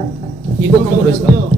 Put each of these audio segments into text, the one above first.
Ego کم کرو اس کا.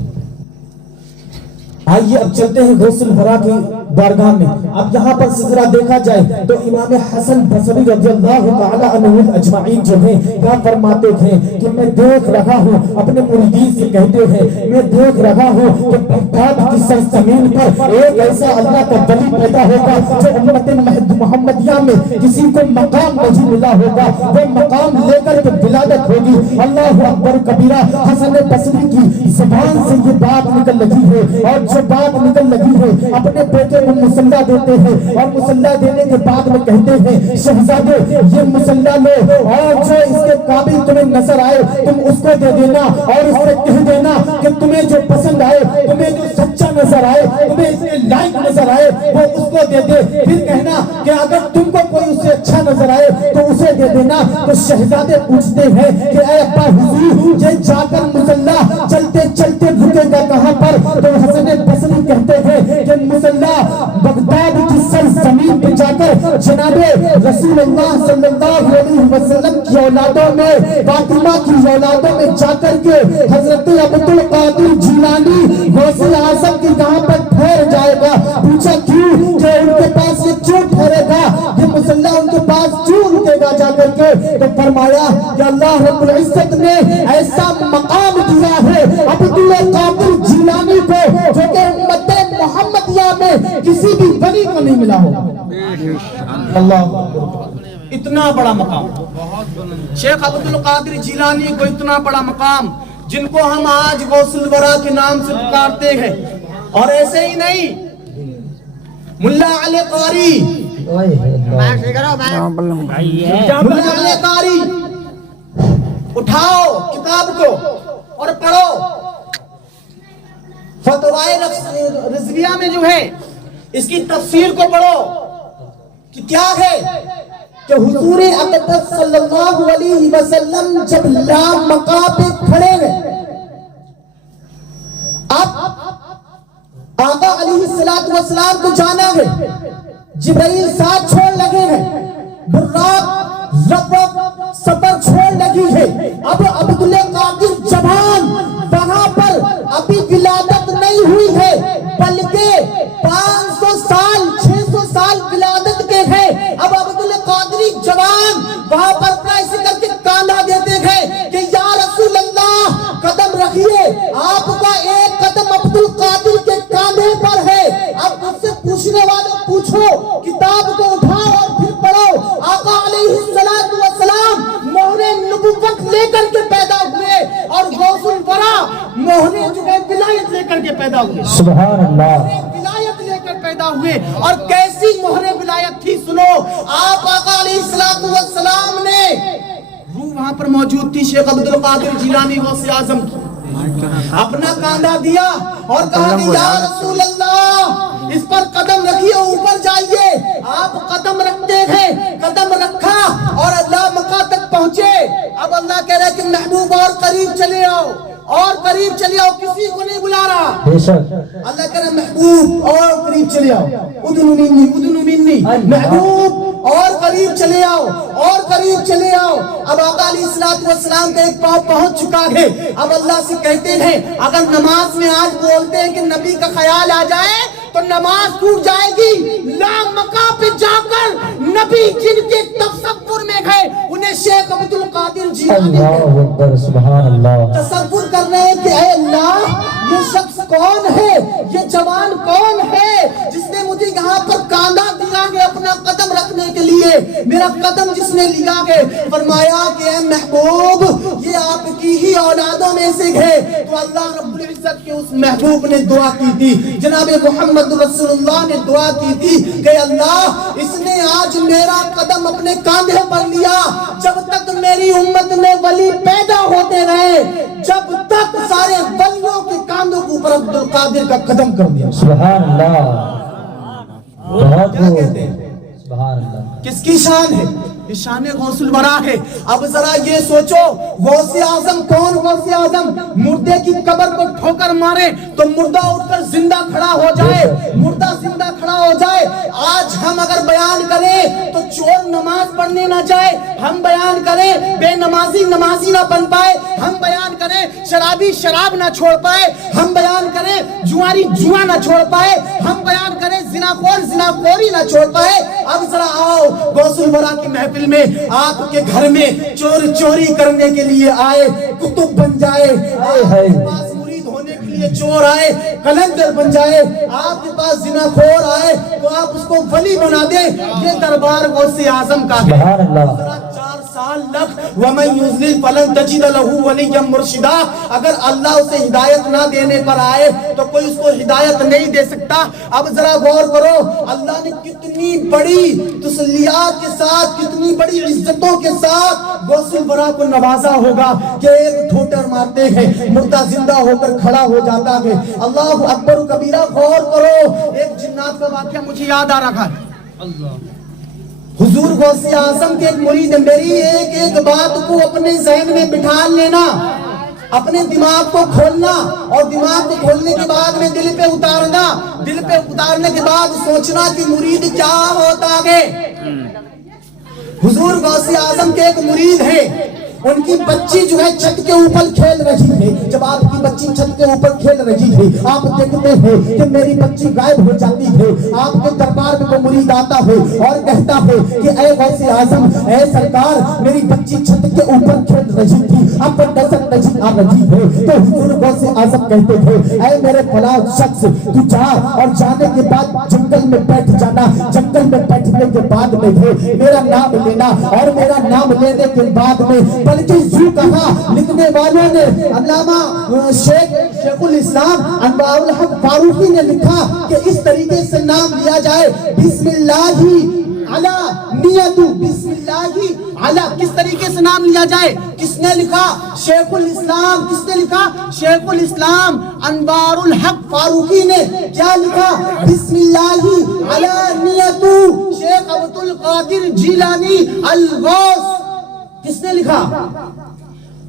آئیے اب چلتے ہیں غوث الورا کی بارگاہ میں. اب یہاں پر ذرا دیکھا جائے تو امام حسن بصری رضی اللہ تعالی عنہ اجمعین جو ہیں کیا فرماتے ہیں کہ میں دیکھ رہا ہوں، اپنے مریدین سے کہتے ہیں میں دیکھ رہا ہوں کہ بغداد کی سرزمین پر ایک ایسا اللہ کا ولی پیدا ہوگا جو امت محمدیہ میں کسی کو مقام نہیں ملا ہوگا، وہ مقام لے کر کے ولادت ہوگی. اللہ اکبر کبیرہ. حسن بصری کی زبان سے یہ بات نکل لگی ہے، اور جو بات نکل لگی ہے اپنے بیٹے کو مسلح دیتے ہیں، اور مسلح دینے کے بعد میں کہتے ہیں شہزادے یہ مسلح لو، اور جو اس کے قابل تمہیں نظر آئے تم اس کو دے دینا، اور اس سے کہہ دینا کہ تمہیں جو پسند آئے، تمہیں جو سچا نظر آئے، تمہیں اس کے لائق نظر آئے وہ اس کو دے دے. پھر کہنا کہ اگر تم کو کوئی اس سے اچھا نظر آئے تو اسے دے دینا. تو شہزادے پوچھتے ہیں کہ اے ابا حضور یہ جا کر مسلح چلتے چلتے رکے گا کہاں پر؟ تو حسن بصری کہتے ہیں کہ مسلح بغداد کی سرزمین پہ جا کر جناب رسول اللہ صلی اللہ علیہ وسلم کی اولادوں میں، فاطمہ کی اولادوں میں جا کر کے حضرت عبدالقادر جیلانی غوث اعظم کی جہاں پر ٹھہر جائے گا. پوچھا کیوں؟ کہ ان کے پاس یہ کیوں ٹھہرے گا؟ یہ مسلح ان کے پاس کیوں رکے گا جا کر کے؟ تو فرمایا کہ اللہ رب العزت نے ایسا مقام دیا ہے عبدالقادر جیلانی کو جو کہ امت محمدیہ میں کسی بھی ولی کو نہیں ملا ہو. اللہ اتنا بڑا مقام شیخ عبدالقادر جیلانی کو، اتنا بڑا مقام جن کو ہم آج غوث الورا کے نام سے پکارتے ہیں. اور ایسے ہی نہیں، ملا علی قاری، ملا علی قاری اٹھاؤ کتاب کو اور پڑھو. فتوائے رضویہ میں جو ہے اس کی تفسیر کو پڑھو کہ کیا ہے کہ حضور اقدس صلی اللہ علیہ وسلم جب لامقام پہ کھڑے ہیں، اب آقا علیہ السلام کو جانا ہے، جبرائیل ساتھ چھوڑ لگے ہیں، براق رب سفر چھوڑ لگی ہے. اب عبدالقادر جوان وہاں پر ابھی ولادت نہیں ہوئی ہے، بلکہ 500 سال 600 سال ولادت کے ہیں. اب عبدالقادری جوان وہاں پر ایسے کر کے کانا دیتے ہیں کہ یا رسول اللہ قدم رکھیے، آپ کا ایک قدم عبدالقادر کے کاندھے پر ہے. اب مجھ سے پوچھنے والوں پوچھو، کتاب کو اٹھاؤ اور پھر پڑھو. آقا علیہ السلام مہر نبوت لے کر کے پیدا ہوئے، اور غوث الورا مہر جو ہے ولایت لے کر کے پیدا ہوئے. سبحان اللہ. ولایت لے کر پیدا ہوئے. اور کیسی مہر ولایت تھی سنو. آپ آقا علیہ السلام نے روح وہاں پر موجود تھی شیخ عبدالقادر جیلانی غوث اعظم کی، اپنا کاندھا دیا اور کہا کہ یا رسول اللہ اس پر قدم رکھیے، اوپر جائیے. آپ قدم رکھتے ہیں، قدم رکھا اور اللہ مقام تک پہنچے. اب اللہ کہہ رہا ہے کہ محبوب اور قریب چلے آؤ، اور قریب چلے آؤ، کسی کو نہیں بلا رہا. اللہ کہہ رہا ہے محبوب اور قریب چلے آؤ، ادنو منی محبوب اور قریب چلے آؤ، اور قریب چلے آؤ. اب آقا علیہ السلام کا ایک پاؤں پہنچ چکا ہے. اب اللہ سے کہتے ہیں اگر نماز میں آج بولتے ہیں کہ نبی کا خیال آ جائے تو نماز ٹوٹ جائے گی. لامقام پہ جا کر نبی جن کے تصور میں گئے انہیں شیخ عبدالقادر جیلانی سبحان اللہ. تصور کر رہے ہیں کہ اے اللہ یہ شخص کون ہے، یہ جوان کون ہے جس نے مجھے یہاں پر کاندھا دیا ہے اپنا قدم رکھنے کے لیے، میرا قدم جس نے لیا ہے. فرمایا کہ اے محبوب یہ آپ کی ہی اولادوں میں سے ہے. تو اللہ رب العزت کے اس محبوب نے دعا کی تھی، جناب محمد رسول اللہ نے دعا کی تھی کہ اللہ اس نے آج میرا قدم اپنے کاندھے پر لیا، جب تک میری امت میں ولی پیدا ہوتے رہے، جب تک سارے ولیوں کے کاندھوں کے اوپر عبدالقادر کا قدم کر دیا. سبحان اللہ. کیا کہتے ہیں؟ سبحان اللہ. کس کی شان ہے؟ ये शान गौसुल वरा है। अब जरा ये सोचो, गौसे आजम कौन? गौसे आजम मुर्दे की कब्र को ठोकर मारे तो मुर्दा उठकर जिंदा खड़ा हो जाए, मुर्दा जिंदा खड़ा हो जाए। आज हम अगर बयान करें तो चोर नमाज पढ़ने ना जाए, हम बयान करें बेनमाजी नमाजी ना बन पाए, हम बयान करें शराबी शराब ना छोड़ पाए, हम बयान करें जुआरी जुआ ना छोड़ पाए, हम बयान करें जिनाखोर जिनाखोरी ना छोड़ पाए। अब जरा आओ गौसुल वरा की महफिल में, आपके घर में चोर चोरी करने के लिए आए, कुतुब बन जाए, आपके पास मुरीद होने के लिए चोर आए, कलंदर बन जाए, आपके पास जिनाखोर आए तो आप उसको वली बना दे। ये दरबार गौसे आजम का है। 4 साल लग वमन युज़लिल फलन तजिद लहू वलिय्यम मुर्शिदा। अगर अल्लाह उसे हिदायत ना देने पर आए तो कोई उसको हिदायत नहीं दे सकता। अब जरा गौर करो, अल्लाह ने कितनी बड़ी तसल्लियात के साथ, कितनी बड़ी इज्जतों के साथ गौसुल वरा को नवाजा होगा कि एक ठोकर मारते हैं मुर्दा जिंदा होकर खड़ा हो जाता है। अल्लाहु अकबर कबीरा। गौर करो, एक जिन्नात का वाकया मुझे याद आ रहा है। हुजूर गौसे आजम के एक मुरीद, मेरी एक एक बात को अपने ज़हन में बिठा लेना, अपने दिमाग को खोलना, और दिमाग को खोलने के बाद में दिल पे उतारना, दिल पे उतारने के बाद सोचना कि मुरीद क्या होता है। हुजूर गौसे आजम के एक मुरीद है, उनकी बच्ची जो है छत के ऊपर खेल रही है। जब आपकी बच्ची छत के ऊपर खेल रही है, आप देखते हैं कि मेरी बच्ची गायब हो जाती है। आपके दरबार में वो मुरीद आता है और कहता है कि ऐ गौसे आजम, ऐ सरकार, मेरी बच्ची छत के ऊपर खेल रही थी, अब नजर नहीं आ रही है। तो हुजूर गौसे आजम कहते हैं, ऐ मेरे फला शख्स, तू जा और जाने के बाद जंगल में बैठ जाना। जंगल में बैठने के बाद में मेरा नाम लेना, और मेरा नाम लेने के बाद में, बल्कि यूं कहा लिखने वालों ने, अल्लामा शेखुल इस्लाम अनवारुल हक फारूकी ने लिखा कि इस तरीके से नाम लिया जाए, बिस्मिल्लाही अला नियतु, बिस्मिल्लाही अला। किस तरीके से नाम लिया जाए? किसने लिखा? शेखुल इस्लाम। किसने लिखा? शेखुल इस्लाम अनवारुल हक फारूकी ने। क्या लिखा? बिस्मिल्लाही अला नियतु शेख अब्दुल कादिर जिलानी अल गौस। किसने लिखा?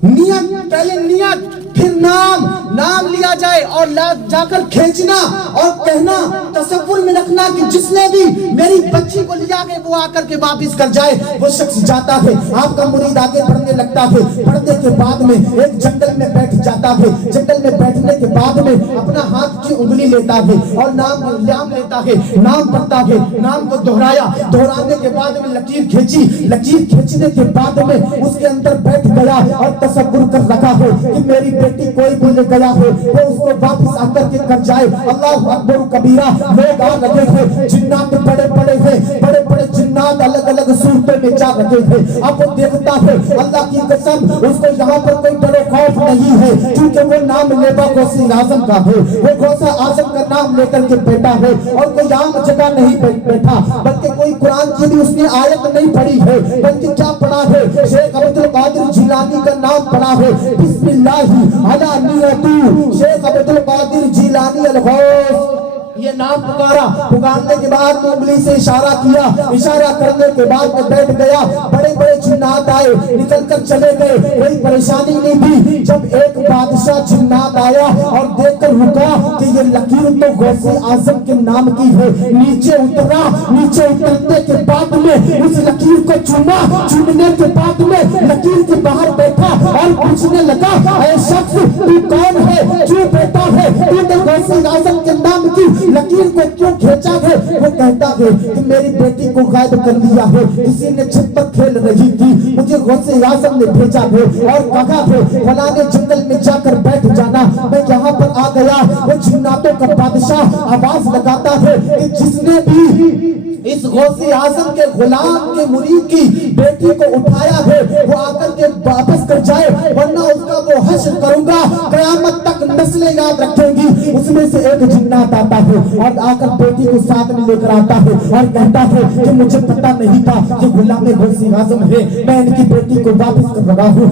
नियत, पहले नियत फिर नाम, नाम लिया जाए और जाकर खींचना और कहना, तसव्वुर में रखना कि जिसने भी मेरी बच्ची को लिया के वो आकर के वापिस कर जाए। वो शख्स जाता है, आपका मुरीद आगे बढ़ने लगता है, बढ़ने के बाद में एक जंगल में बैठ जाता है। जंगल में बैठने के बाद में अपना हाथ की उंगली लेता है और नाम लेता है, नाम पढ़ता है, नाम को दोहराया, दोहराने के बाद में लकीर खींची, लकीर खींचने के बाद में उसके अंदर बैठ गया और तसव्वुर कर रखा है कि मेरी बेटी कोई भी ले गया है वो उसको वापस आकर के कर जाए। अल्लाह अकबर कबीरा। लोग आ लगे हैं, जिन्नात बड़े बड़े हैं, बड़े बड़े जिन्नात अलग अलग सूरतों में जा रहे हैं। अब वो देखता है, अल्लाह की कसम, उसको यहाँ पर कोई डरो खौफ नहीं है, क्योंकि वो नाम लेबा गौसे आजम का है। वो गौसे आजम का नाम लेकर के बैठा है और कोई आम जगह नहीं बैठा, बल्कि कोई कुरान की भी उसने आयत नहीं पढ़ी है, बल्कि क्या पढ़ा है? शेख अब्दुल कादिर जिलानी का नाम पढ़ा है, बिस्मिल्लाही अला नियतु शेख अब्दुल कादिर जिलानी अल गौस। ये नाम पुकारा, पुकारने के बाद में उंगली से इशारा किया, इशारा करने के बाद में बैठ गया। बड़े बड़े जिन्नात आए, निकल कर चले गए, कोई परेशानी नहीं थी। जब एक बादशाह जिन्नात आया और देखकर रुका कि ये लकीर तो गौसे आजम के नाम की है, नीचे उतरा। नीचे उतरने के बाद में उस लकीर को चूमा, चूमने के बाद में लकीर के बाहर बैठा और पूछने लगा, ऐ शख्स, तू कौन है, क्यों बैठा है, तूने गौसे आजम के नाम की लकीर को क्यों खींचा है? वो कहता है कि मेरी बेटी को गायब कर दिया है, किसी ने छत पर खेल रही थी, मुझे गौसे आजम ने भेजा है और कहा है फलाने जंगल में जाकर बैठ जाना। मैं यहाँ पर आ गया। वो जिन्नातों का बादशाह आवाज लगाता है कि जिसने भी इस गौसे आजम के गुलाम के मुरीद की बेटी को उठाया है वो आकर के वापस कर जाए, वरना उसका वो हश्र करूंगा, क़यामत तक नस्लें याद रखेंगी। उसमें से एक जिन्नात आता है और आकर बेटी को साथ में लेकर आता है और कहता है कि मुझे पता नहीं था कि गुलाम गौसे आजम है, मैं इनकी बेटी को वापस कर रहा हूँ।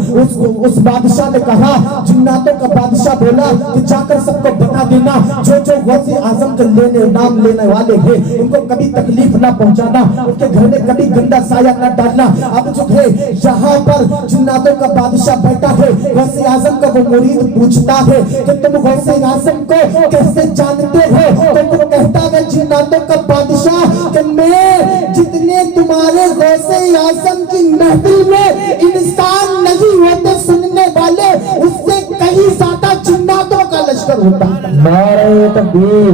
उस बादशाह ने कहा, जिन्नातों का बादशाह बादशाह बोला कि जाकर सबको बता देना जो जो गौसे आजम के नाम लेने वाले हैं उनको कभी तकलीफ ना पहुंचाना, उनके घर में कभी गंदा साया ना डालना। अब जो है यहाँ पर जिन्नातों का बादशाह बैठा है, गौसे आजम का वो मुरीद पूछता है कि तुम गौसे आजम को कैसे जानते हो? तो वो कहता है जिन्नातों का बादशाह कि मैं जितने तुम्हारे गौसे आजम की महफिल में इंसान नहीं होते सुनने वाले, उससे कहीं ज्यादा जिन्नातों का लश्कर होता है। नारे तकबीर,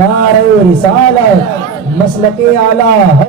नारे रिसालत, मसलके आला।